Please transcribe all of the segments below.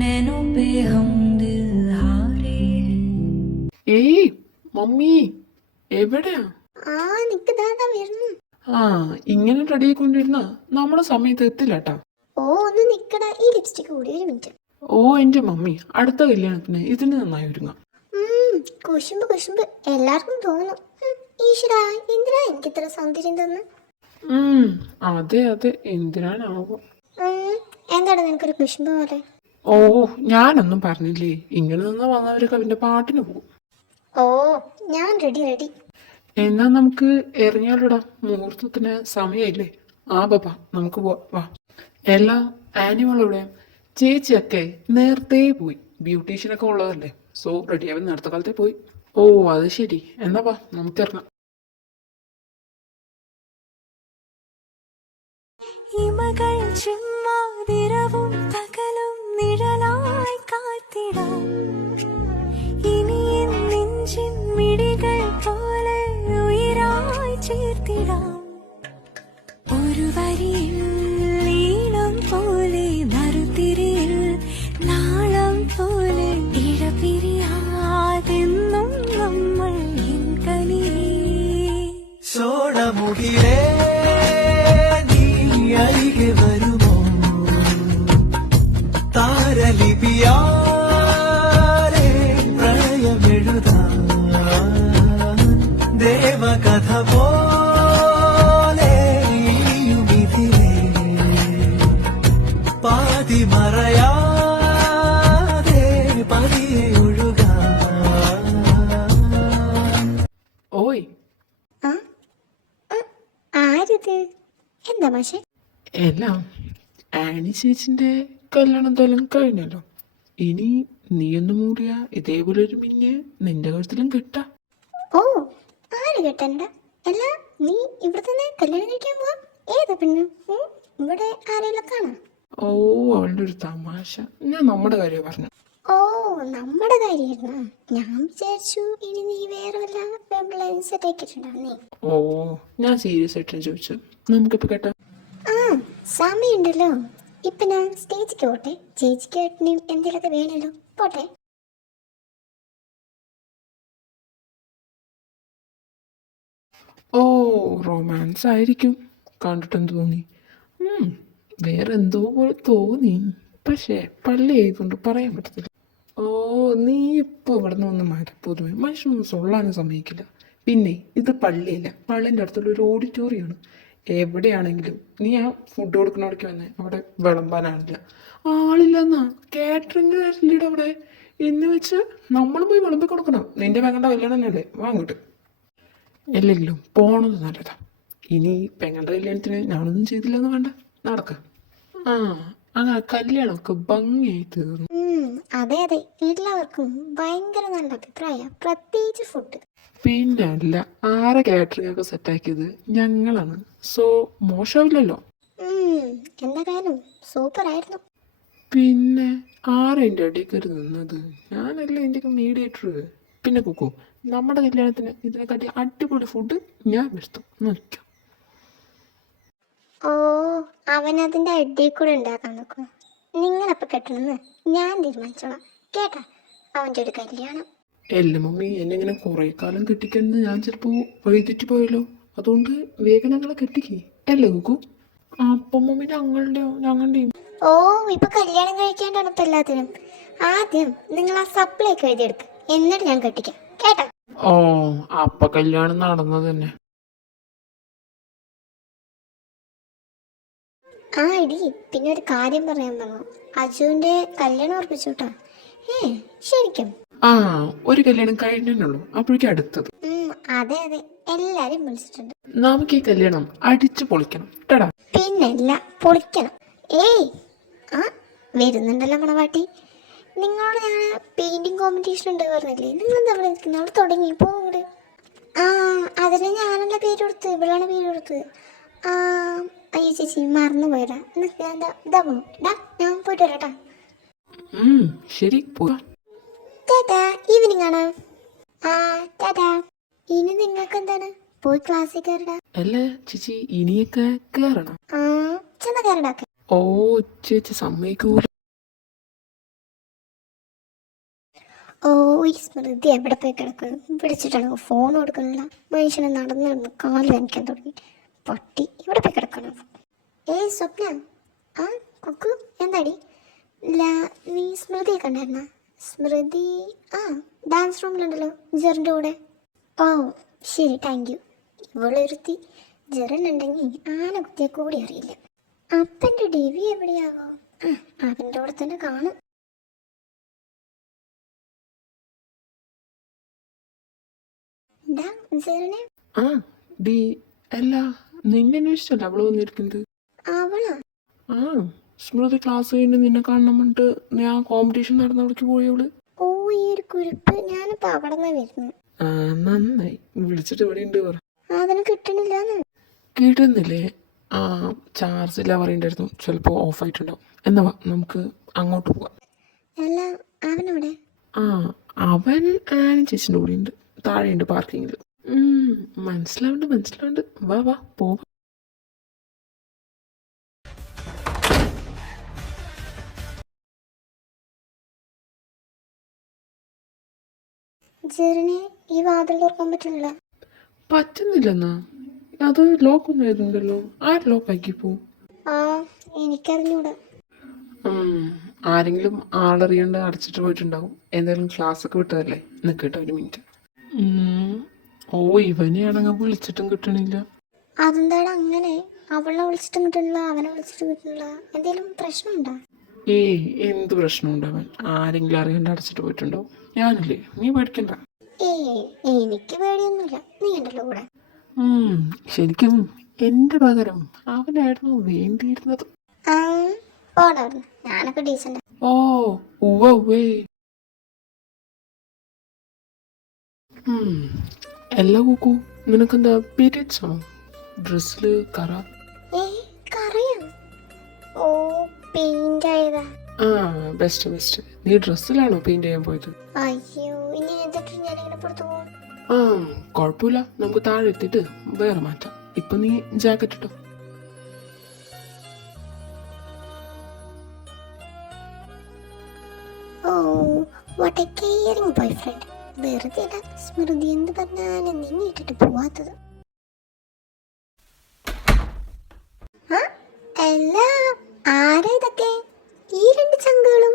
नैनों पे हम दिल हारे हैं. ഏയ് മമ്മി, എവിടെയാ? ആ നിക്കതാ വരുന്നു. ആ, ഇങ്ങനെ റെഡി ആയിക്കൊണ്ടിരുന്ന നമ്മുടെ സമയത്ത് എത്തില്ല കേട്ടാ. ഓ ഒന്ന് നിക്കടാ, ഈ ലിപ്സ്റ്റിക് കൂടി ഒരു മിനിറ്റ്. ഓ എന്റെ മമ്മി, അടുത്ത കല്യാണത്തിന് ഇതിന് നന്നായി ഒരുങ്ങാം. കുശുമ്പ് കുശുമ്പ് എല്ലാവർക്കും തോന്നും. ഈശ്വരാ, എന്തിനാ എനിക്ക് ഇത്ര സൗന്ദര്യം തന്നു? അതെ അതെ, എന്തിനാണാവോ. എന്താണ് നിനക്കൊരു കുശുമ്പ് പോലെ? ഓ, ഞാനൊന്നും പറഞ്ഞില്ലേ, ഇങ്ങനെ നിന്ന് വന്നവരൊക്കെ അവന്റെ പാട്ടിന് പോകും. ഓ ഞാൻ റെഡി റെഡി. എന്നാ നമുക്ക് ഇറങ്ങിയാലോടാ, മുഹൂർത്തത്തിന് സമയമില്ലേ. ആ ബാബാ, നമുക്ക് വാ. എല്ലാ ആനിമളുടെ ചേച്ചിയൊക്കെ നേരത്തെ പോയി, ബ്യൂട്ടീഷ്യനൊക്കെ ഉള്ളതല്ലേ, സോ റെഡിയാവാൻ നേരത്തെ കാലത്തെ പോയി. ഓ അത് ശരി, എന്നാ വാ നമുക്ക് ഇറങ്ങാം. ഇമകൾ ചുമ്മാതിരവും പകലും നിഴലായി കാത്തിടാം. ഇനി എൻ നെഞ്ചിൻ മിഴികൾ പോലെ ഉയരായി ചേർത്തിടാം. ഒരു വരിയിൽ ഈണം പോലെ നറുതിരിയിൽ നാളം പോലെ ഇഴപിരിയാതെന്നും നമ്മൾ എൻ കനിയേ. സോളമുകിലേ അരികെ വരുമോ താരലിപിയാലേ പ്രണയമെഴുതാൻ ദേവകഥ പോലെ ഈയുമിതിലേ പാതി മറയാതെ പതിയെ ഒഴുകാൻ. ഓയ് ആരിത്? എന്താ മാഷെ? എല്ലാം ആനി ചേച്ചിന്റെ കല്യാണം എന്തായാലും കഴിഞ്ഞല്ലോ. ഇനി നീയൊന്ന് മൂടിയ ഇതേപോലെ ഒരു മിഞ്ഞ് നിന്റെ കഴുത്തിലും കിട്ടാ. ഓ ആര് കേട്ടണ്ട? അല്ല, നീ ഇവിടെ തന്നെ കല്യാണം കഴിക്കാൻ പോവാ? ഏതാ പെണ്ണ്? ഇവിടെ ആരെങ്കിലും കാണാം? ഓ, അവളുടെ ഒരു തമാശ. ഞാൻ നമ്മുടെ കാര്യം പറഞ്ഞു. ഓ നമ്മുടെ കാര്യമായിരുന്നോ? ഞാൻ വിചാരിച്ചു ഇനി നീ വേറെ വല്ല പെമ്പിളേയും സെറ്റ് ആക്കിയിട്ടുണ്ടാവുന്നേ. ഓ, ഞാൻ സീരിയസ് ആയിട്ട് ചോദിച്ചു. നമുക്കിപ്പോ കേട്ടോ. ആ സമയമുണ്ടല്ലോ. ഇപ്പൊ ഞാൻ സ്റ്റേജിക്ക് പോട്ടെ. ചേച്ചിക്ക് ഏട്ടനെയും എന്തെങ്കിലുമൊക്കെ വേണമല്ലോ. പോട്ടെ. ഓ, റൊമാൻസ് ആയിരിക്കും. കണ്ടിട്ടെന്ത് തോന്നി? വേറെ എന്തോ പോലെ തോന്നി, പക്ഷേ പള്ളി ആയതുകൊണ്ട് പറയാൻ പറ്റത്തില്ല. ഓ, നീ ഇപ്പോൾ ഇവിടെ നിന്ന് വന്ന് മാറി. പൊതുവെ മനുഷ്യനൊന്നും സൊള്ളാനും സമ്മതിക്കില്ല. പിന്നെ ഇത് പള്ളിയല്ല, പള്ളിൻ്റെ അടുത്തുള്ള ഒരു ഓഡിറ്റോറിയമാണ്. എവിടെയാണെങ്കിലും നീ ആ ഫുഡ് കൊടുക്കണവിടേക്ക് വന്നേ, അവിടെ വിളമ്പാനാണില്ല. ആളില്ലെന്നാ കാറ്ററിംഗ് തരില്ലയുടെ അവിടെ എന്ന് വെച്ച് നമ്മൾ പോയി വിളമ്പി കൊടുക്കണം. നിന്റെ പെങ്ങളുടെ കല്യാണം തന്നെയല്ലേ, വാങ്ങോട്ട്. ഇല്ലെങ്കിലും പോണത് നല്ലതാ. ഇനി പെങ്ങളുടെ കല്യാണത്തിന് ഞാനൊന്നും ചെയ്തില്ലെന്ന് വേണ്ട, നടക്കാം. അങ്ങനെ കല്യാണമൊക്കെ ഭംഗിയായി തീർന്നു. അതെ അതെ, എല്ലാവർക്കും ഭയങ്കര നല്ല അഭിപ്രായം, പ്രത്യേകിച്ച് ഫുഡ്. പിന്നെ അല്ല, ആരെ കാറ്ററിംഗ് ഒക്കെ സെറ്റാക്കിയത് ഞങ്ങളാണ്. സോ മോശമില്ലല്ലോ. എന്തായാലും സൂപ്പർ ആയിരുന്നു. പിന്നെ ആരെ എൻ്റെ അടിയിൽ കയറി നിന്നത്? ഞാനല്ലേ എൻ്റെ മീഡിയേറ്റർ. പിന്നെ കുക്കു, നമ്മുടെ കല്യാണത്തിന് ഇതിനെക്കാട്ടി അടിപൊളി ഫുഡ് ഞാൻ വരുത്തും, നോക്കാം. ഓ അവനതിന്റെ അടിയിൽ കൂടെ ഉണ്ടാക്കാൻ നോക്കും. നിങ്ങളപ്പോ കെട്ടണമെന്ന് ഞാൻ തീരുമാനിച്ചോളാം കേട്ടാ. അവൻ്റെ ഒരു കല്യാണം. എല്ലാ മമ്മി, എന്നെ ഇങ്ങനെ കുറേ കാലം കെട്ടിക്കുന്നത് ഞാൻ ചിലപ്പോൾ വഴിതെറ്റി പോയല്ലോ. അതുകൊണ്ട് വേഗം ഞങ്ങളെ കെട്ടിക്കേ അല്ലേ കുക്കു? അപ്പം മമ്മി ഞങ്ങളുടെയും. ഓ ഇപ്പൊ കല്യാണം കഴിക്കാണ്ടാണ് ഇപ്പൊ എല്ലാത്തിനും. ആദ്യം നിങ്ങൾ ആ സപ്ലൈ ഒക്കെ എഴുതിയെടുക്ക്, എന്നിട്ട് ഞാൻ കെട്ടിക്കാം കേട്ടാ. ഓ, അപ്പൊ കല്യാണം നടന്നത് തന്നെ. ആ ഇടി, പിന്നെ ഒരു കാര്യം പറയാൻ പറഞ്ഞു. അജുവിന്റെ കല്യാണം ഉറപ്പിച്ചോട്ടാ. ശരിക്കും? ഒരു കല്യാണം കഴിഞ്ഞുള്ളൂ, അപ്പോഴേക്കും അടുത്തത്. അതെ അതെ, എല്ലാരും വിളിച്ചിട്ടുണ്ട്. നമുക്ക് ഈ കല്യാണം അടിച്ചു പൊളിക്കണം ടാ. പിന്നല്ല, പൊളിക്കണം. ആ വരുന്നുണ്ടല്ലോ മണവാട്ടി. നിങ്ങളോട് ഞാൻ പെയിന്റിങ് കോമ്പറ്റീഷൻ ഉണ്ട് പറഞ്ഞില്ലേ? നിങ്ങൾ തമ്മിൽ നിൽക്കുന്ന അവിടെ തുടങ്ങി പോകട്. അതിന് ഞാനല്ല പേര് കൊടുത്ത്, ഇവളാണ് പേര് കൊടുത്തത്. അയ്യോ ചേച്ചി, മറന്നു പോയടാ. ഇതാ പോണു. ഞാൻ പോയിട്ട് വരാട്ടാ. ശരി, ടാറ്റാ, ഈവനിങ് ആണ്. ടാറ്റാ. ഇനി നിങ്ങൾക്ക് എന്താണ്, പോയി ക്ലാസ്സിൽ കയറിടാ. അല്ല ചേച്ചി, ഇനിയൊക്കെ കേറണം. ചെന്ന കയറിടാക്കെ. ഓ ചേച്ചി സമ്മതിക്കൂല. ഓ ഈ സ്മൃതി എവിടെ പോയി കിടക്കുന്നു? വിളിച്ചിട്ടാണ് ഫോൺ കൊടുക്കുന്നില്ല. മനുഷ്യനെ നടന്ന് നടന്ന് കാല് വേനിക്കാൻ തുടങ്ങി. പട്ടി ഇവിടെ പോയി കിടക്കണം. സ്വപ്ന, ആ കുക്കു എന്താടി? നീ സ്മൃതിയെ കണ്ടായിരുന്ന? സ്മൃതി ആ ഡാൻസ് റൂമിലുണ്ടല്ലോ ജെറിൻ്റെ കൂടെ. ഓ ശരി, താങ്ക് യു. ഇവളൊരുത്തി ജെറിനുണ്ടെങ്കിൽ ആന കുത്തിയെ കൂടി അറിയില്ല. അപ്പൻ്റെ ഡിവി എവിടെയാവോ? അവൻ്റെ കൂടെ തന്നെ കാണും. ജെറിനെ ആ ഡി അല്ല, നിന്നെ അന്വേഷിച്ചല്ല അവള് വന്നിരിക്കുന്നത്. അവളാ? ആ സ്മൃതി ക്ലാസ് കഴിഞ്ഞ് നിന്നെ കാണണം പറഞ്ഞിട്ട് ഞാൻ കോമ്പറ്റീഷൻ നടന്ന അവിടേക്ക് പോയവള്. ഓ ഈ ഒരു കുരിപ്പ്, ഞാനിപ്പോൾ അവിടെ നിന്ന് വരുന്നു. ആ നന്നായി, വിളിച്ചിട്ട് ഇവിടെ ഉണ്ട് പറ. അതിന് കിട്ടണില്ലാന്ന്. കിട്ടുന്നില്ലേ? ആ ചാർജ് ഇല്ല പറയണ്ടായിരുന്നു, ചിലപ്പോൾ ഓഫായിട്ടുണ്ടാവും. എന്നാ വാ, നമുക്ക് അങ്ങോട്ട് പോവാം. അല്ല അവനവിടെ? ആ അവൻ ആനും ചേച്ചിൻ്റെ കൂടെ ഉണ്ട്, താഴെയുണ്ട് പാർക്കിങ്ങിൽ. മനസ്സിലാവുണ്ട്. വാ വാ പോവാം. ജെറിനെ ഈ വാതിൽ തുറക്കാൻ പറ്റില്ല. പറ്റുന്നില്ലെന്നാ? അത് ലോക്കൊന്നും ആയിരുന്നല്ലോ. ആര് ലോക്കാക്കി പോവും? ആ എനിക്കറിഞ്ഞൂടാ. ആരെങ്കിലും ആളറിയാണ്ട് അടച്ചിട്ട് പോയിട്ടുണ്ടാവും. എന്തായാലും ക്ലാസ് ഒക്കെ വിട്ടതല്ലേ, നിൽക്കട്ടെ ഒരു മിനിറ്റ്. ഓ ഇവനെയാണെങ്കിൽ വിളിച്ചിട്ടും കിട്ടണില്ല. അതെന്താണ് അങ്ങനെ? അവളെ വിളിച്ചിട്ടും കിട്ടണില്ല, അവനെ വിളിച്ചിട്ടും കിട്ടണില്ല. എന്തെങ്കിലും പ്രശ്നമുണ്ടോ? ഏയ് എന്ത് പ്രശ്നം ഉണ്ടാവൻ? ആരെങ്കിലും അറിയാണ്ട് അടച്ചിട്ട് പോയിട്ടുണ്ടാവും. ഞാനില്ലേ, നീ പേടിക്കണ്ട. എനിക്ക് പേടിയൊന്നുമില്ല, നീ ഉണ്ടല്ലോ കൂടെ. ശരിക്കും എന്റെ പകരം അവനായിരുന്നു വേണ്ടിയിരുന്നത്. പോടായിരുന്നു, ഞാനൊക്കെ ഡീസന്റ്. ഓ ഉവ്വേ. എല്ലാ കൂക്കു, നിനക്കെന്താ പീരിയഡ്സ് ആണോ? ഡ്രസ്സില് കറ? കറിയോ? ഓ പെയിന്റ് ആയതാ. ആ ബെസ്റ്റ്. നീ ഡ്രസ്സിലാണോ പെയിന്റ് ചെയ്യാൻ പോയത്? അയ്യോ, ഇനി എന്തൊക്കെ ഞാനിങ്ങനെ പുറത്തു പോകും. ആ കുഴപ്പമില്ല, നമുക്ക് താഴെ എത്തിയിട്ട് വേറെ മാറ്റാം. ഇപ്പൊ നീ ജാക്കറ്റ് ഇട്ടോ. Oh what a caring boyfriend. വെറുതെ സ്മൃതി എന്ത് പറഞ്ഞാലും നിന്നെ ഇട്ടിട്ട് പോവാത്തത്. അല്ല ആരാ ഇതൊക്കെ? ഈ രണ്ട് ചങ്കുകളും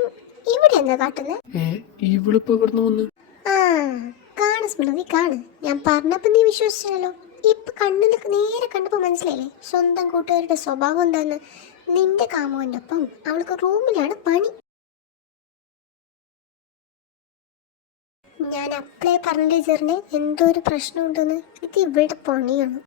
ഇവിടെ എന്താ കാട്ടുന്നത്? ഇവിളിപ്പോ ഇവിടുന്ന് വന്ന്. കാണ് സ്മൃതി കാണ്. ഞാൻ പറഞ്ഞപ്പോ നീ വിശ്വസിച്ചല്ലോ. ഇപ്പൊ കണ്ണിലൊക്കെ നേരെ കണ്ടപ്പോ മനസ്സിലായില്ലേ സ്വന്തം കൂട്ടുകാരുടെ സ്വഭാവം എന്താന്ന്. നിന്റെ കാമുവിന്റെ ഒപ്പം അവൾക്ക് റൂമിലാണ് പണി. ഞാൻ അപ്ലൈ പറഞ്ഞ ചെറിന് എന്തോ ഒരു പ്രശ്നമുണ്ടെന്ന്. ഇത് ഇവിടെ പണിയാണ്.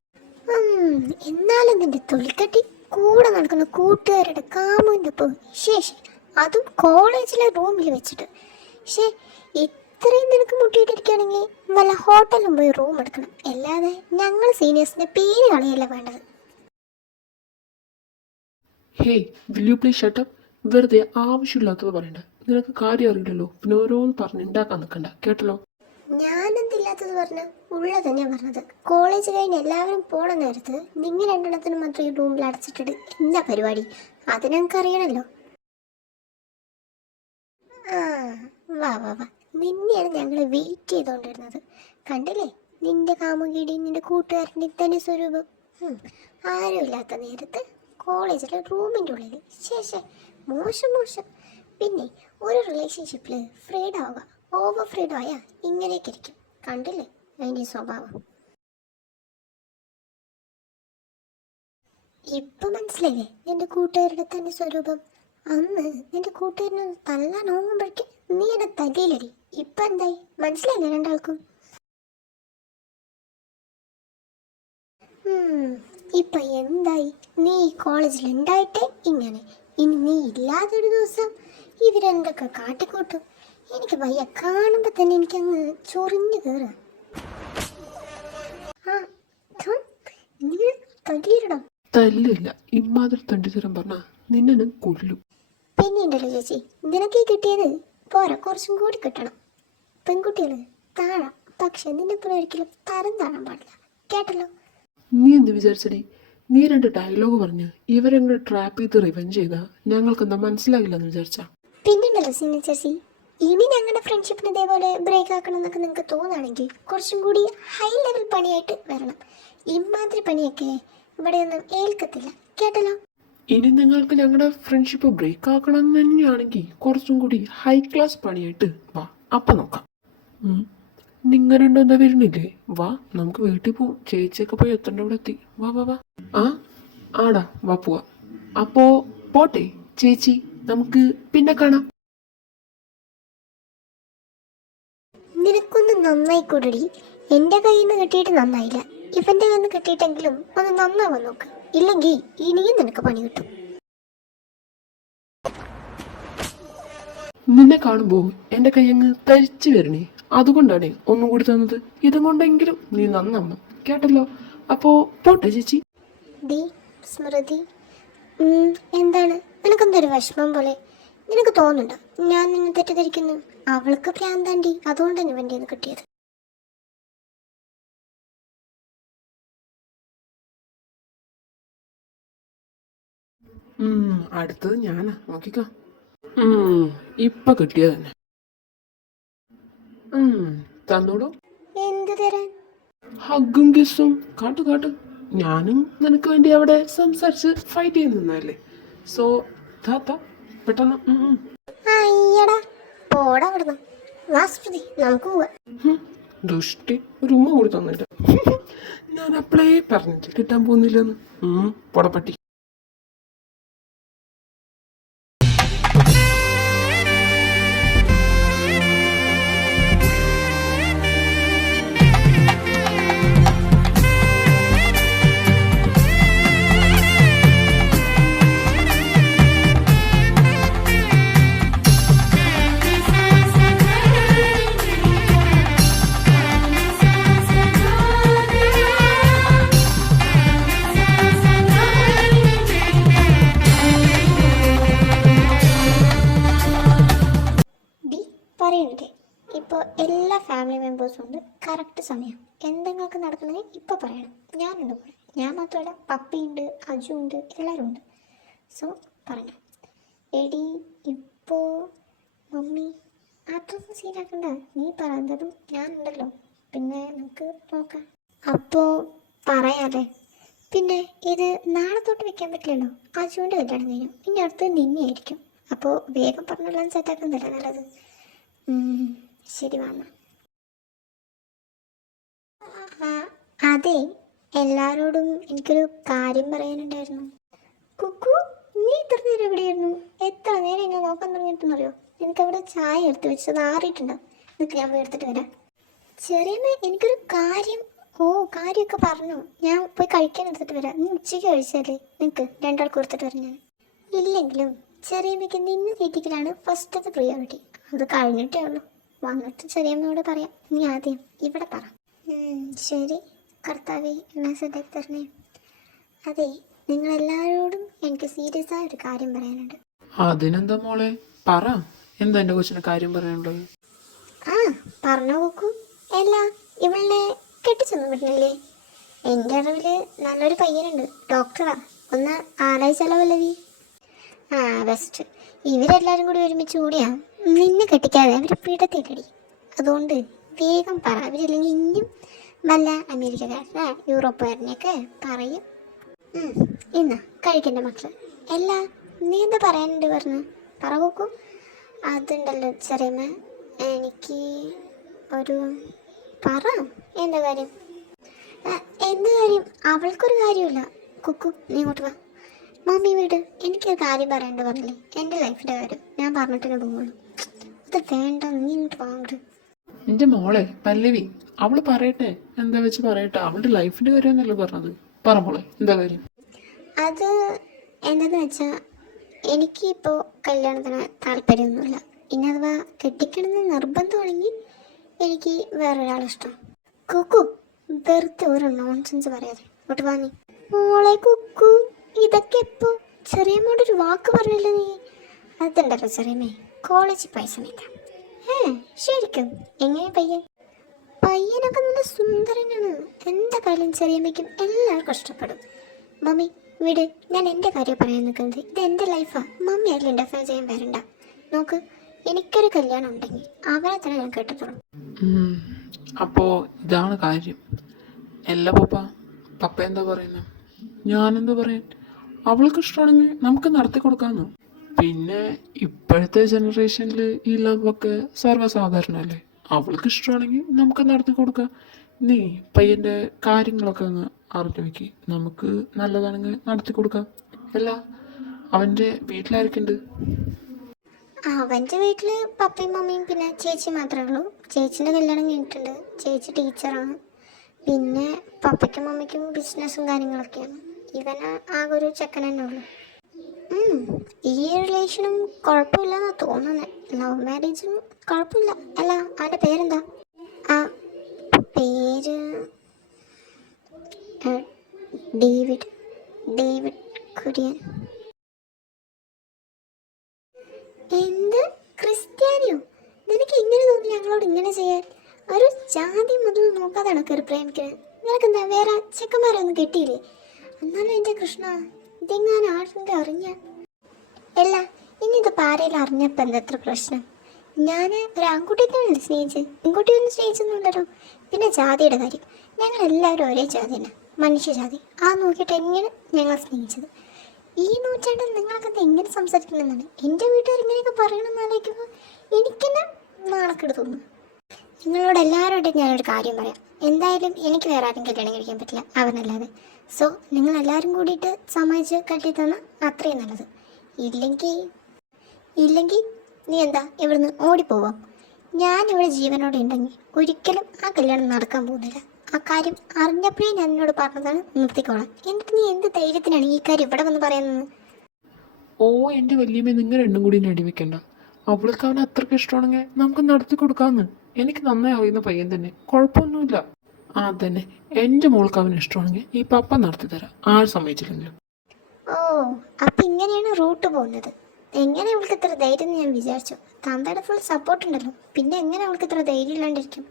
എന്നാലും നിന്റെ തൊലിക്കട്ടി കൂടെ നടക്കുന്ന കൂട്ടുകാരുടെ കാമുവിന്റെ ഒപ്പം ശേഷം അതും കോളേജിലെ റൂമിൽ വെച്ചിട്ട്. ഇത്രയും നിനക്ക് മുട്ടിയിട്ടിരിക്കുകയാണെങ്കിൽ വല്ല ഹോട്ടലിലും പോയി റൂം എടുക്കണം. അല്ലാതെ ഞങ്ങൾ സീനിയേഴ്സിന്റെ പേര് കളയല്ല വേണ്ടത്. Hey will you please shut up? വെറുതെ ആവശ്യമില്ലാത്തത് പറയണ്ട. നിനക്ക് കാര്യം അറിയില്ലല്ലോ, പിന്നെ ഓരോന്ന് പറഞ്ഞ് ഉണ്ടാക്കാൻ നിൽക്കണ്ട, കേട്ടല്ലോ? ഞാനെന്തില്ലാത്തത് പറഞ്ഞു? ഉള്ളത് തന്നെയാണ് പറഞ്ഞത്. കോളേജ് കഴിഞ്ഞ് എല്ലാവരും പോണ നേരത്ത് നിങ്ങൾ രണ്ടെണ്ണത്തിന് മാത്രം ഈ റൂമിൽ അടച്ചിട്ടിട്ട് എന്താ പരിപാടി? അത് ഞങ്ങൾക്ക് അറിയണല്ലോ. വാ നിന്നെയാണ് ഞങ്ങൾ വെയിറ്റ് ചെയ്തുകൊണ്ടിരുന്നത്. കണ്ടില്ലേ നിന്റെ കാമുകിയുടെയും നിന്റെ കൂട്ടുകാരൻ്റെയും തനി സ്വരൂപം. ആരുമില്ലാത്ത നേരത്ത് കോളേജിലെ റൂമിൻ്റെ ഉള്ളിൽ. മോശം. പിന്നെ ഒരു റിലേഷൻഷിപ്പിൽ ഫ്രീഡ് ആവുക, ഓവർ ഫ്രീഡ് ആയാൽ ഇങ്ങനെയൊക്കെ ഇരിക്കും. കണ്ടില്ലേ അതിൻ്റെ സ്വഭാവം? ഇപ്പം മനസ്സിലായില്ലേ നിന്റെ കൂട്ടുകാരുടെ തന്നെ സ്വരൂപം? അന്ന് നിന്റെ കൂട്ടുകാരനൊന്ന് തല്ലാൻ ഓങ്ങുമ്പോഴേക്ക് നീ എന്നെ തല്ലിയില്ലടി. ഇപ്പൊ എന്തായി മനസ്സിലായില്ലേ രണ്ടാൾക്കും? ഇപ്പൊ എന്തായി? നീ കോളേജിൽ ഉണ്ടായിട്ടേ ഇങ്ങനെ. ഇനി നീ ഇല്ലാത്തൊരു ദിവസം ഇവരെന്തൊക്കെ കാട്ടിക്കൂട്ടും. എനിക്ക് വയ്യ, കാണുമ്പോ തന്നെ എനിക്കങ്ങ് ചൊറിഞ്ഞു കയറുക. തല്ലില്ല, ഇമാതിരി തണ്ടിത്തരം പറഞ്ഞാ നിന്നെ കൊല്ലും. പിന്നെ ഉണ്ടല്ലോ ചേച്ചി, നിനക്ക് കിട്ടിയത് പോരാ, കുറച്ചും കൂടി കിട്ടണം. പെൺകുട്ടികള് താഴാം, പക്ഷെ നിന്നെ പോലെ ഒരിക്കലും തരം താഴാൻ പാടില്ല, കേട്ടല്ലോ? നീ എന്ത് വിചാരിച്ചടി? നീ 2 ഡയലോഗ് പറഞ്ഞ് ഇവരെങ്ങനെ ട്രാപ്പ് ചെയ്ത് റിവെഞ്ച് ചെയ്താ ഞങ്ങൾക്ക് എന്താ മനസ്സിലാകില്ലെന്ന് വിചാരിച്ചാ? പിന്നെണ്ടല്ലോ സീനിയർ ചേച്ചി, ഇനി ഞങ്ങളുടെ ഫ്രണ്ട്ഷിപ്പിന് ഇതേപോലെ ബ്രേക്ക് ആക്കണം എന്നൊക്കെ നിങ്ങൾക്ക് തോന്നുകയാണെങ്കിൽ കുറച്ചും കൂടി ഹൈ ലെവൽ പണിയായിട്ട് വരണം. ഇമാതിരി പണിയൊക്കെ ഇവിടെയൊന്നും ഏൽക്കത്തില്ല, കേട്ടല്ലോ. ഇനി നിങ്ങൾക്ക് ഞങ്ങളുടെ ഫ്രണ്ട്ഷിപ്പ് ബ്രേക്ക് ആക്കണം എന്ന് തന്നെയാണെങ്കിൽ കുറച്ചും കൂടി ഹൈ ക്ലാസ് പണിയായിട്ട് വാ, അപ്പം നോക്കാം. നിങ്ങൾ രണ്ടും എന്താ വരുന്നില്ലേ? വാ, നമുക്ക് വീട്ടിൽ പോവും. ചേച്ചിയൊക്കെ പോയി എത്തേണ്ട ഇവിടെ എത്തി. വാ വാ വാ. ആടാ, വാ പോവാ. അപ്പോ പോട്ടെ ചേച്ചി, നമുക്ക് പിന്നെ കാണാം. നിനക്കൊന്ന് നന്നായി കൂടടി. എൻ്റെ കയ്യിൽ നിന്ന് കിട്ടിയിട്ട് നന്നായില്ല, ഇവൻ്റെ കയ്യിൽ നിന്ന് കിട്ടിയിട്ടെങ്കിലും ഒന്ന് നന്നാവാൻ നോക്ക്. ഇല്ലെങ്കിൽ ഇനിയും നിനക്ക് പണി കിട്ടും. നിന്നെ കാണുമ്പോൾ എൻ്റെ കയ്യങ്ങ് തരിച്ചു വരണേ, അതുകൊണ്ടാണ് ഒന്നും കൂടി തന്നത്. ഇതും കൊണ്ടെങ്കിലും നീ നന്നാവണം, കേട്ടല്ലോ. അപ്പോ പോട്ടെ ചേച്ചി. ഡി സ്മൃതി, എന്താണ് നിനക്കെന്തൊരു വിഷമം പോലെ? നിനക്ക് തോന്നുന്നുണ്ടോ ഞാൻ നിന്നെ തെറ്റിദ്ധരിക്കുന്നു? അവൾക്ക് ഭ്രാന്താണ്ടി, അതുകൊണ്ടാണ് ഇവൻ്റെ ഇത് കിട്ടിയത്. അടുത്തത് ഞാനാ, നോക്കിക്കോ. ഇപ്പൊ കിട്ടിയത് തന്നെ. തന്നോടോ. എന്ത് തരാൻ? ഹഗ്ഗും കിസ്സും കാട്ടു കാട്ടു. ഞാനും നിനക്ക് വേണ്ടി അവിടെ സംസാരിച്ച് ഫൈറ്റ് ചെയ്ത് നിന്നല്ലേ. സോ പെട്ടെന്ന്. അയ്യടാ, പോടാ അവിടുന്ന്. വാ സ്മൃതി, നമുക്ക് പോവാ. ദുഷ്ടി, ഒരു ഉമ്മ കൂടി തന്നിട്ട്. ഞാൻ അപ്പളേ പറഞ്ഞിട്ട് കിട്ടാൻ പോകുന്നില്ലെന്ന്. പൊടപ്പട്ടി. പറയുന്നുണ്ട്, ഇപ്പോൾ എല്ലാ ഫാമിലി മെമ്പേഴ്സും ഉണ്ട്. കറക്റ്റ് സമയം എന്തെങ്കിലുമൊക്കെ നടക്കണമെങ്കിൽ ഇപ്പോൾ പറയണം. ഞാനുണ്ട് കൂടെ. ഞാൻ മാത്രമല്ല, പപ്പിയുണ്ട്, അജു ഉണ്ട്, എല്ലാവരും ഉണ്ട്. സോ പറയാം. എടി ഇപ്പോൾ മമ്മി അതൊന്നും സീനാക്കണ്ട, നീ പറയുന്നതും ഞാനുണ്ടല്ലോ, പിന്നെ നമുക്ക് നോക്കാം. അപ്പോൾ പറയാതെ. പിന്നെ ഇത് നാളെ തൊട്ട് വെക്കാൻ പറ്റില്ലല്ലോ, അജുവിൻ്റെ കല്യാണം കഴിഞ്ഞു. ഇനി അടുത്ത് നിന്നെയായിരിക്കും. അപ്പോൾ വേഗം പറഞ്ഞെല്ലാം സെറ്റാക്കുന്നില്ല നല്ലത്. ശരി മാമ. അതെ, എല്ലാവരോടും എനിക്കൊരു കാര്യം പറയാനുണ്ടായിരുന്നു. കുക്കു, നീ ഇത്ര നേരം എവിടെയായിരുന്നു? എത്ര നേരം എങ്ങനെ നോക്കാൻ തുടങ്ങിയിട്ടെന്നറിയോ? എനിക്കവിടെ ചായ എടുത്ത് വെച്ചത് ആറിയിട്ടുണ്ടാവും. നിനക്ക് ഞാൻ പോയി എടുത്തിട്ട് വരാം. ചെറിയമ്മ, എനിക്കൊരു കാര്യം. കാര്യമൊക്കെ പറഞ്ഞു. ഞാൻ പോയി കഴിക്കാൻ എടുത്തിട്ട് വരാം. നീ ഉച്ചയ്ക്ക് കഴിച്ചാലേ നിനക്ക് രണ്ടാൾക്ക് കൊടുത്തിട്ട് വരാം ഞാൻ. ഇല്ലെങ്കിലും ചെറിയമ്മയ്ക്ക് നിന്നെ തീറ്റിക്കലാണ് ഫസ്റ്റത്തെ പ്രിയോറിറ്റി. അത് കഴിഞ്ഞിട്ടേ ഉള്ളൂ. വന്നിട്ട് ചെറിയമ്മയോട് പറയാം. നീ ആദ്യം ഇവിടെ പറ. ശരി കർത്താവേ, എന്നെ സെറ്റാക്കി തരണേ. അതെ, നിങ്ങളെല്ലാവരോടും എനിക്ക് സീരിയസ് ആയ ഒരു കാര്യം പറയാനുണ്ട്. അതിനെന്താ മോളെ, പറ. എന്താ എൻ്റെ കൊച്ചിന് കാര്യം പറയാനുള്ളത്? പറഞ്ഞോ കുക്കു. ഇവളെ കെട്ടിച്ചൊന്നും വിടണില്ലേ? എൻ്റെ അറിവിൽ നല്ലൊരു പയ്യനുണ്ട്, ഡോക്ടറാ. ഒന്ന് ആലോചിച്ചാലോ വല്ലവി? ബെസ്റ്റ്. ഇവരെല്ലാവരും കൂടി ഒരുമിച്ച് കൂടിയാ നിന്നെ കെട്ടിക്കാതെ അവർ പിടത്തിയിട്ടടി. അതുകൊണ്ട് വേഗം പറ. അവരില്ലെങ്കിൽ ഇനിയും വല്ല അമേരിക്കക്കാരനെ യൂറോപ്പുകാരനെയൊക്കെ പറയും. ഇന്ന് കഴിക്കണ്ട മക്കൾ. നീ എന്താ പറയാനുണ്ട് പറഞ്ഞു? പറ കുക്കു. അതുണ്ടല്ലോ ചെറിയമ്മ, എനിക്ക് ഒരു പറ. എന്താ കാര്യം? എന്ത് കാര്യം? അവൾക്കൊരു കാര്യമില്ല. കുക്കു, നീ ഇങ്ങോട്ട് വാ. മമ്മി വീട്. എനിക്കൊരു കാര്യം പറയേണ്ടി പറഞ്ഞില്ലേ, എൻ്റെ ലൈഫിൻ്റെ കാര്യം. ഞാൻ പറഞ്ഞിട്ടേ പോകുള്ളൂ. അത് വേണ്ട, നീ ഇങ്ങോട്ട് വാങ്ങട്ട്. എൻ്റെ മോളെ പല്ലവി, അവള് പറയട്ടെ, എന്താ വെച്ച് പറയട്ടെ. അവളുടെ ലൈഫിൻ്റെ കാര്യം എന്നല്ലേ പറഞ്ഞത്. പറ മോളെ, എന്താ കാര്യം? അത് എന്താന്ന് വെച്ചാൽ, എനിക്കിപ്പോൾ കല്യാണത്തിന് താല്പര്യമൊന്നുമില്ല. ഇനി അഥവാ കെട്ടിക്കണമെന്ന് നിർബന്ധമാണെങ്കിൽ എനിക്ക് വേറൊരാളെ ഇഷ്ടം. കുക്കു, വെറുതെ ഒരു നോൺസെൻസ് പറയാതെ ഇങ്ങോട്ട് വാ നീ. മോളെ കുക്കു, ഇതൊക്കെ ഇപ്പോൾ ചെറിയമ്മോട് ഒരു വാക്ക് പറഞ്ഞില്ല നീ. അതുണ്ടല്ലോ ചെറിയമ്മേ, കോളേജിൽ പോയ സമയത്ത്. ശരിക്കും എങ്ങനെ പയ്യനൊക്കെ നല്ല സുന്ദരനാണ്. എന്താ കാര്യം ചെറിയമ്മയ്ക്കും എല്ലാവർക്കും ഇഷ്ടപ്പെടും. മമ്മി വീട്, ഞാൻ എൻ്റെ കാര്യം പറയാൻ നിൽക്കുന്നത്. ഇത് എൻ്റെ ലൈഫാണ്. മമ്മി അതിൽ ഇൻ്റർഫിയർ ചെയ്യാൻ വരണ്ട. നോക്ക്, എനിക്കൊരു കല്യാണം ഉണ്ടെങ്കിൽ അവനെ തന്നെ ഞാൻ കെട്ടത്തുള്ളൂ. അപ്പോൾ ഇതാണ് കാര്യം. അല്ല പപ്പ എന്താ പറയുന്നത്? ഞാനെന്താ പറയാൻ? അവൾക്ക് ഇഷ്ടമാണെങ്കിൽ നമുക്ക് നടത്തി കൊടുക്കാമെന്ന്. പിന്നെ ഇപ്പോഴത്തെ ജനറേഷനിൽ ഈ ലവൊക്കെ സർവ്വസാധാരണമല്ലേ. അവൾക്ക് ഇഷ്ടമാണെങ്കിൽ നമുക്ക് നടത്തി കൊടുക്കാം. നീ പയ്യൻ്റെ കാര്യങ്ങളൊക്കെ ഒന്ന് അറിഞ്ഞു വയ്ക്ക്. നമുക്ക് നല്ലതാണെങ്കിൽ നടത്തി കൊടുക്കാം. അല്ല അവൻ്റെ വീട്ടിലായിരിക്കുന്നുണ്ട്? അവൻ്റെ വീട്ടിൽ പപ്പയും മമ്മിയും പിന്നെ ചേച്ചി മാത്രമേ ഉള്ളൂ. ചേച്ചീൻ്റെ കല്യാണം കഴിഞ്ഞിട്ടുണ്ട്. ചേച്ചി ടീച്ചറാണ്. പിന്നെ പപ്പയ്ക്കും മമ്മിക്കും ബിസിനസ്സും കാര്യങ്ങളൊക്കെയാണ്. ഇവന് ആകെ ഒരു ചെക്കൻ തന്നെ ഉള്ളൂ. ഈ റിലേഷനും കുഴപ്പമില്ലെന്നാണ് തോന്നുന്നത്. ലവ് മാരേജും കുഴപ്പമില്ല. അല്ല അവൻ്റെ പേരെന്താ? ആ പേര് ഡേവിഡ് ഡേവിഡ് കുര്യൻ. എന്ത് ക്രിസ്ത്യാനിയോ? നിനക്ക് ഇങ്ങനെ തോന്നി ഞങ്ങളോട് ഇങ്ങനെ ചെയ്യാൻ? ഒരു ജാതി മുതൽ നോക്കാതാണോ കയറി പ്രേമിക്കുന്നത്? നിനക്കെന്താ വേറെ ചെക്കന്മാരൊന്നും കിട്ടിയില്ലേ? എന്നാലും എൻ്റെ കൃഷ്ണ, ഇതെങ്ങാനും ആരെങ്കിലും അറിഞ്ഞ? അല്ല ഇനി ഇതിപ്പോൾ ആരെങ്കിലും അറിഞ്ഞപ്പോൾ എന്താ എത്ര പ്രശ്നം? ഞാൻ ഒരു ആൺകുട്ടിയെത്തന്നെ സ്നേഹിച്ചത്, പെൺകുട്ടിയൊന്നും സ്നേഹിച്ചൊന്നുമില്ലല്ലോ. പിന്നെ ജാതിയുടെ കാര്യം, ഞങ്ങളെല്ലാവരും ഒരേ ജാതി തന്നെ, മനുഷ്യജാതി. ആ നോക്കിയിട്ട് എങ്ങനെ ഞങ്ങൾ സ്നേഹിച്ചത്. ഈ നൂറ്റാണ്ടിൽ നിങ്ങൾക്കെന്താ എങ്ങനെ സംസാരിക്കണമെന്നാണ് എൻ്റെ വീട്ടുകാർ ഇങ്ങനെയൊക്കെ പറയണമെന്ന് ആലോചിക്കുമ്പോൾ എനിക്കെന്നെ നാണക്കേട് തോന്നുന്നു. നിങ്ങളോട് എല്ലാവരോടും ഞാനൊരു കാര്യം പറയാം. എന്തായാലും എനിക്ക് വേറെ ആരും കല്യാണം കഴിക്കാൻ പറ്റില്ല അവനല്ലാതെ. സോ നിങ്ങളെല്ലാവരും കൂടിയിട്ട് സമ്മതിച്ച് കെട്ടി തന്നാൽ അത്രയും നല്ലത്. ഇല്ലെങ്കിൽ നീ എന്താ ഇവിടുന്ന് ഓടിപ്പോവാം. ഞാനിവിടെ ജീവനോടെ ഉണ്ടെങ്കിൽ ഒരിക്കലും ആ കല്യാണം നടക്കാൻ പോകുന്നില്ല. ആ കാര്യം അറിഞ്ഞപ്പോഴേ ഞാൻ എന്നോട് പറഞ്ഞതാണ് നിർത്തിക്കോളാം. എന്നിട്ട് നീ എന്ത് ധൈര്യത്തിനാണ് ഈ കാര്യം ഇവിടെ വന്ന് പറയുന്നത്? ഓ എൻ്റെ വല്യമ്മ, നിങ്ങൾ രണ്ടും കൂടി നടിവെക്കണ്ട. അവൾക്ക് അവനെ അത്രയ്ക്ക് ഇഷ്ടമാണെങ്കിൽ നമുക്ക് നടത്തി കൊടുക്കാമെന്ന്. എനിക്ക് നന്നായി അറിയുന്ന പയ്യൻ തന്നെ, കുഴപ്പമൊന്നുമില്ല. ആ തന്നെ, എൻ്റെ മോൾക്ക് അവന് ഇഷ്ടമാണെങ്കിൽ ഈ പപ്പ നടത്തി തരാം, ആര് സമ്മതിച്ചില്ലെങ്കിലും. ഓ അപ്പം ഇങ്ങനെയാണ് റൂട്ട് പോകുന്നത്. എങ്ങനെ അവൾക്ക് ഇത്ര ധൈര്യം എന്ന് ഞാൻ വിചാരിച്ചു. തന്തയുടെ ഫുൾ സപ്പോർട്ട് ഉണ്ടല്ലോ, പിന്നെ എങ്ങനെ അവൾക്ക് ഇത്ര ധൈര്യം ഇല്ലാണ്ടിരിക്കും?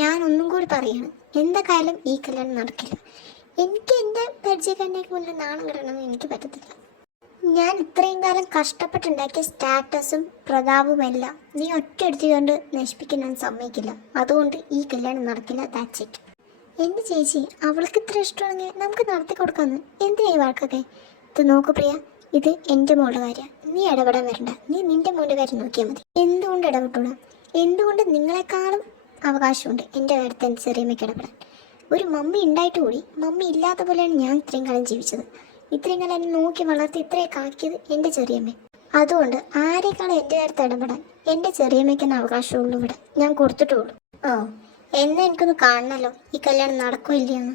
ഞാൻ ഒന്നും കൂടി പറയാണ്, എന്തായാലും ഈ കല്യാണം നടക്കില്ല. എനിക്ക് എൻ്റെ പരിചയക്കാരനേക്ക് മുന്നിൽ നാണം കിടണമെന്ന് എനിക്ക് പറ്റത്തില്ല. ഞാൻ ഇത്രയും കാലം കഷ്ടപ്പെട്ടുണ്ടാക്കിയ സ്റ്റാറ്റസും പ്രതാപവുമെല്ലാം നീ ഒറ്റ എടുത്തുകൊണ്ട് നശിപ്പിക്കാൻ ഞാൻ സമ്മതിക്കില്ല. അതുകൊണ്ട് ഈ കല്യാണം നടക്കില്ല. That's it. എൻ്റെ ചേച്ചി, അവൾക്ക് ഇത്ര ഇഷ്ടമാണെങ്കിൽ നമുക്ക് നടത്തി കൊടുക്കാമെന്ന്. എന്തിനാ ഈ വഴക്കൊക്കെ? ഇത് നോക്കൂ പ്രിയ, ഇത് എൻ്റെ മോളുടെ കാര്യമാണ്. നീ ഇടപെടാൻ വരണ്ട. നീ നിൻ്റെ മോളുടെ കാര്യം നോക്കിയാൽ മതി. എന്തുകൊണ്ട് ഇടപെട്ടൂടാ? എന്തുകൊണ്ട് നിങ്ങളെക്കാളും അവകാശമുണ്ട് എൻ്റെ കാര്യത്തിൽ ചെറിയമ്മയ്ക്ക് ഇടപെടാൻ. ഒരു മമ്മി ഉണ്ടായിട്ട് കൂടി മമ്മി ഇല്ലാത്ത പോലെയാണ് ഞാൻ ഇത്രയും കാലം ജീവിച്ചത്. ഇത്രയും കാലം എന്നെ നോക്കി വളർത്തി ഇത്രയൊക്കെ ആക്കിയത് എൻ്റെ ചെറിയമ്മ. അതുകൊണ്ട് ആരെക്കാളും എൻ്റെ കാര്യത്തിൽ ഇടപെടാൻ എൻ്റെ ചെറിയമ്മയ്ക്കെന്ന് അവകാശമുള്ളൂ. ഇവിടെ ഞാൻ കൊടുത്തിട്ടുള്ളൂ. ഓ എന്നാ എനിക്കൊന്ന് കാണണമല്ലോ ഈ കല്യാണം നടക്കോ ഇല്ലയെന്ന്.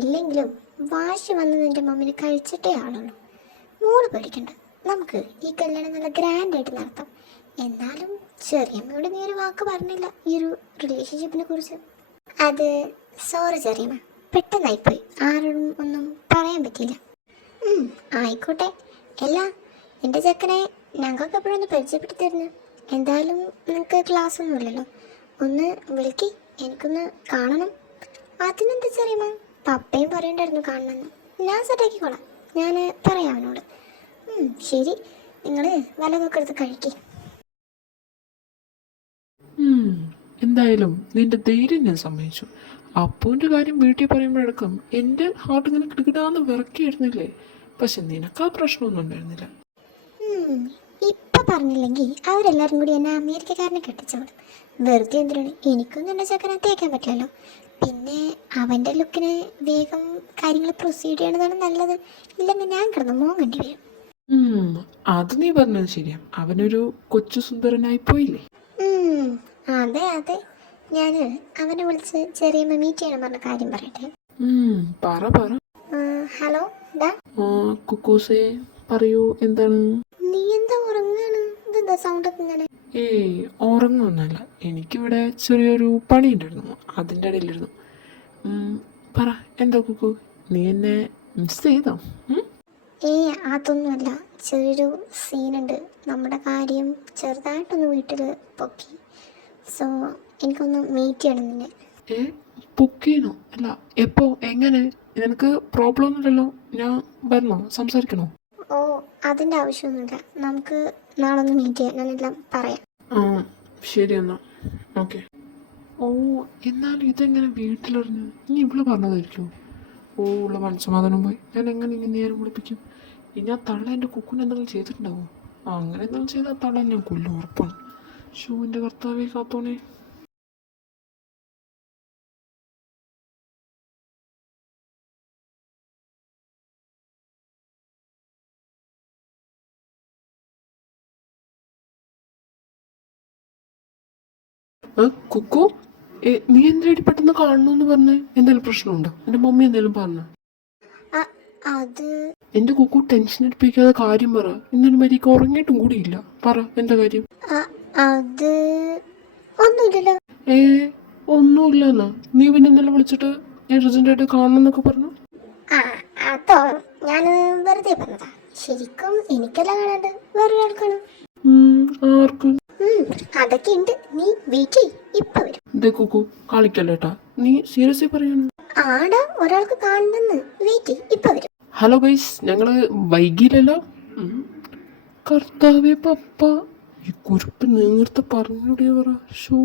ഇല്ലെങ്കിലും വാശി വന്നത് എൻ്റെ മമ്മിനെ കഴിച്ചിട്ടേ ആളുള്ളൂ. മോള് പേടിക്കണ്ട, നമുക്ക് ഈ കല്യാണം നല്ല ഗ്രാൻഡായിട്ട് നടത്താം. എന്നാലും ചെറിയമ്മയോട് നീ ഒരു വാക്ക് പറഞ്ഞില്ല ഈ ഒരു റിലേഷൻഷിപ്പിനെ കുറിച്ച്. അത് സോറി ചെറിയമ്മ, പെട്ടെന്നായിപ്പോയി. ആരോടും ഒന്നും പറയാൻ പറ്റിയില്ല. ആയിക്കോട്ടെ. അല്ല എൻ്റെ ചെക്കനെ ഞങ്ങൾക്ക് എപ്പോഴൊന്ന് പരിചയപ്പെടുത്തി തരുന്നു. എന്തായാലും നിങ്ങൾക്ക് ക്ലാസ് ഒന്നുമില്ലല്ലോ, ഒന്ന് വിളിക്ക്, എനിക്കൊന്ന് കാണണം. അതിനെന്താ ചെറിയമ്മ, പപ്പയും പറയണ്ടായിരുന്നു കാണണമെന്ന്. ഞാൻ സെറ്റാക്കിക്കോളാം, ഞാൻ പറയാം അവനോട്. ശരി, നിങ്ങൾ വല്ലതൊക്കെ എടുത്ത് കഴിക്കേ. എന്തായാലും നിന്റെ ധൈര്യം ഞാൻ സമ്മതിച്ചു. അപ്പൂൻ്റെ കാര്യം വീട്ടിൽ പറയുമ്പോഴടക്കം എൻ്റെ ഹാർട്ട് ഇങ്ങനെ കിടകിടാന്ന് വിറക്കിയായിരുന്നില്ലേ. പക്ഷെ നിനക്ക് ആ പ്രശ്നമൊന്നും ഉണ്ടായിരുന്നില്ല. ഇപ്പം പറഞ്ഞില്ലെങ്കിൽ അവരെല്ലാവരും കൂടി എന്നെ അമേരിക്കക്കാരനെ കെട്ടിച്ചോളും. വെറുതെ എന്തിനാണ്? എനിക്കൊന്നും എൻ്റെ ചെക്കനെ തേക്കാൻ പറ്റില്ലല്ലോ. പിന്നെ അവൻ്റെ ലുക്കിന് വേഗം കാര്യങ്ങൾ പ്രൊസീഡ് ചെയ്യണതാണ് നല്ലത്. ഇല്ലെങ്കിൽ ഞാൻ കിടന്ന് മോൻ കണ്ടി വരും. അത് നീ പറഞ്ഞത് ശരിയാ. അവനൊരു കൊച്ചു സുന്ദരനായി പോയില്ലേ. അതെ അതെ, ഞാൻ അവനെ വിളിച്ച് ചെറിയമ്മ മീറ്റ് ചെയ്യണം പറഞ്ഞ കാര്യം പറയട്ടെ. പറ. ഹലോ, കുക്കൂസേ പറയൂ, എന്താണ്? നീ എന്താ ഉറങ്ങാണ്? ഇതെന്താ സൗണ്ട് ഒക്കെ ഇങ്ങനെ? ഏയ് ഉറങ്ങുന്നല്ല, എനിക്കിവിടെ ചെറിയൊരു പണി ഉണ്ടായിരുന്നു, അതിൻ്റെ ഇടയിലിരുന്നു. പറ, എന്താ കുക്കു, നീ എന്നെ മിസ് ചെയ്തോ? അതൊന്നുമല്ല, ചെറിയൊരു സീനുണ്ട്. നമ്മുടെ കാര്യം ചെറുതായിട്ടൊന്ന് വീട്ടിൽ പൊക്കി. സോ എനിക്കൊന്ന് മീറ്റ് ചെയ്യണം നിന്നെ. പൊക്കീനോ? അല്ല എപ്പോ, എങ്ങനെ? നിനക്ക് പ്രോബ്ലം ഒന്നുമില്ലല്ലോ? ഞാൻ വരണോ, സംസാരിക്കണോ? ഓ അതിൻ്റെ ആവശ്യമൊന്നുമില്ല, നമുക്ക് നാളെ ഒന്ന് മീറ്റ് ചെയ്യാം, ഞാനെല്ലാം പറയാം. ആ ശരി എന്നാ ഓക്കെ. ഓ എന്നാലും ഇതെങ്ങനെ വീട്ടിലറിഞ്ഞു? ഇനി ഇവള് പറഞ്ഞതായിരിക്കും. ഓ ഉള്ള മനസ്സമാധാനം പോയി. ഞാൻ എങ്ങനെ ഇങ്ങനെ നേരം വിളിപ്പിക്കും? ഇനി ആ തള്ള എൻ്റെ കുക്കുനെ എന്തെങ്കിലും ചെയ്തിട്ടുണ്ടാവോ? അങ്ങനെ എന്തെങ്കിലും ചെയ്താൽ തള്ള ഞാൻ കൊല്ലും, ഉറപ്പാണ്. ഷൂവിൻ്റെ കർത്താവേ കാത്തോണേ. കുക്കു നീ എന്തിനടി പെട്ടെന്ന് കാണണമെന്ന് പറഞ്ഞേ? എന്തെങ്കിലും പ്രശ്നമുണ്ടോ? എൻ്റെ മമ്മി എന്തെങ്കിലും പറഞ്ഞോ? അത് എൻ്റെ കുക്കു ടെൻഷൻ അടിപ്പിക്കാതെ കാര്യം പറ. ഇന്നൊരു മരിക്ക് ഉറങ്ങിയിട്ടും കൂടിയില്ല. പറ എന്താ കാര്യം? അത് ഒന്നുമില്ലല്ലോ. ഒന്നുമില്ല എന്നാ? നീ പിന്നെ ഇന്നലെ വിളിച്ചിട്ട് അർജന്റായിട്ട് കാണണം എന്നൊക്കെ പറഞ്ഞു. അതോ ഞാൻ വെറുതെ പറഞ്ഞതാ. ശരിക്കും എനിക്കല്ല കാണാണ്ട് വേറൊരാൾക്കാണ്. ആർക്ക്? അതൊക്കെ ഉണ്ട്, നീ വെയിറ്റ് ചെയ്യ്, ഇപ്പൊ വരും. ഇതേ കുക്കു കളിക്കല്ലേട്ടാ, നീ സീരിയസ്ലി പറയാണ്? ആടാ ഒരാൾക്ക് കാണുന്നെന്ന്, വെയിറ്റ് ചെയ്യ്, ഇപ്പൊ വരും. ഹലോ ഗൈസ്, ഞങ്ങള് വൈകിയില്ലല്ലോ? കർത്താവേ പപ്പ, ഈ കുറിപ്പ് നേരത്തെ പറഞ്ഞൂടെ പറ. ഷോ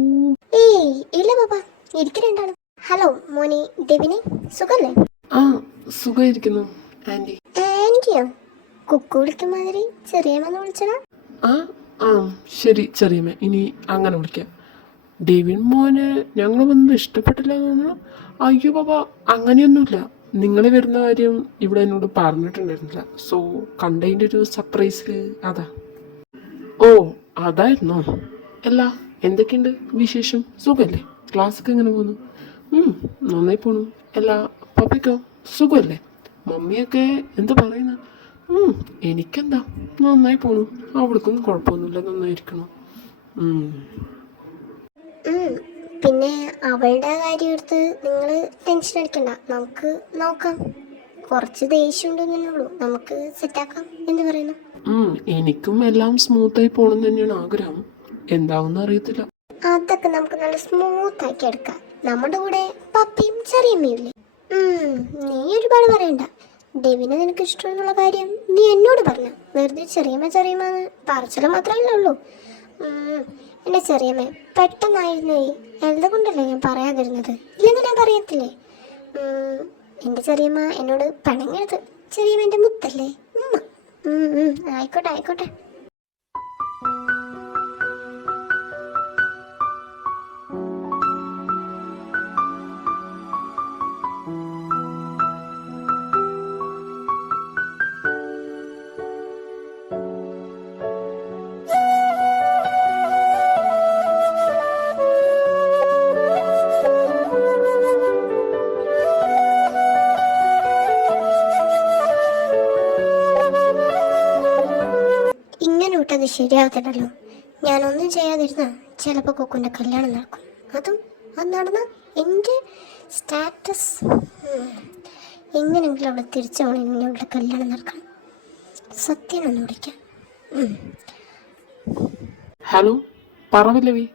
ഏയ് ഇല്ല പാപ്പ, ഇരിക്കണ്ടാണ്. ഹലോ മോനെ ഡെവിനെ, സുഖല്ലേ? ആ സുഖമായിരിക്കുന്നു ആൻറ്റി. ആന്റിയോ? കുക്കു വിളിക്കുമാതിരി ചെറിയമ്മന്ന് വിളിച്ചടാ. ആ ആ ശരി ചെറിയമ്മ, ഇനി അങ്ങനെ വിളിക്കാം. ഡെവിൻ മോന് ഞങ്ങൾ വന്ന് ഇഷ്ടപ്പെട്ടില്ല തോന്നുന്നു. അയ്യോ പാപ്പ, അങ്ങനെയൊന്നുമില്ല. നിങ്ങൾ വരുന്ന കാര്യം ഇവിടെ എന്നോട് പറഞ്ഞിട്ടുണ്ടായിരുന്നില്ല. സോ കണ്ടതിൻ്റെ ഒരു സർപ്രൈസിൽ അതാ. ഓ അതായിരുന്നോ? അല്ല എന്തൊക്കെയുണ്ട് വിശേഷം? സുഖമല്ലേ? ക്ലാസ്സൊക്കെ എങ്ങനെ പോകുന്നു? നന്നായി പോണു. അല്ല പപ്പയ്ക്കോ സുഖമല്ലേ? മമ്മിയൊക്കെ എന്താ പറയുന്നത്? എനിക്കെന്താ, നന്നായി പോണു. അവൾക്കൊന്നും കുഴപ്പമൊന്നുമില്ല, നന്നായിരിക്കണം. പിന്നെ അവളുടെ കാര്യം എടുത്ത് നിങ്ങൾ ടെൻഷൻ അടിക്കണ്ട, നമുക്ക് നോക്കാം. കുറച്ച് ദേഷ്യം ഉണ്ടെന്നേ ഉള്ളൂ, നമുക്ക് സെറ്റാക്കാം. എന്ത് പറയുന്നു? എനിക്കും എല്ലാം സ്മൂത്തായി പോകണം തന്നെയാണ് ആഗ്രഹം. എന്താവുന്ന അറിയത്തില്ല. അതൊക്കെ നമുക്ക് നല്ല സ്മൂത്ത് ആക്കി എടുക്കാം. നമ്മുടെ കൂടെ പപ്പയും ചെറിയമ്മയും ഇല്ലേ? നീ ഒരുപാട് പറയണ്ട. ഡെവിനെ നിനക്ക് ഇഷ്ടമെന്നുള്ള കാര്യം നീ എന്നോട് പറഞ്ഞ, വെറുതെ ചെറിയമ്മ പറച്ചില മാത്രമല്ലേ ഉള്ളൂ. എൻ്റെ ചെറിയമ്മ പെട്ടെന്നായിരുന്നേ, എന്തുകൊണ്ടല്ലേ ഞാൻ പറയാതിരുന്നത്? ഇല്ലെങ്കിൽ ഞാൻ പറയത്തില്ലേ. എൻ്റെ ചെറിയമ്മ എന്നോട് പണങ്ങരുത്. ചെറിയമ്മ എൻ്റെ മുത്തല്ലേ. ആയിക്കോട്ടെ ആയിക്കോട്ടെ. അത് ശരിയാവത്തില്ലല്ലോ. ഞാനൊന്നും ചെയ്യാതിരുന്ന ചിലപ്പോൾ കൊക്കുൻ്റെ കല്യാണം നടക്കും. അത് നടന്ന എൻ്റെ സ്റ്റാറ്റസ് എങ്ങനെയെങ്കിലും അവളെ തിരിച്ചു പോകണമെങ്കിൽ അവളുടെ കല്യാണം നടക്കണം. സത്യം ഒന്ന് വിളിക്കാം. ഹലോ പറവില്ലവി.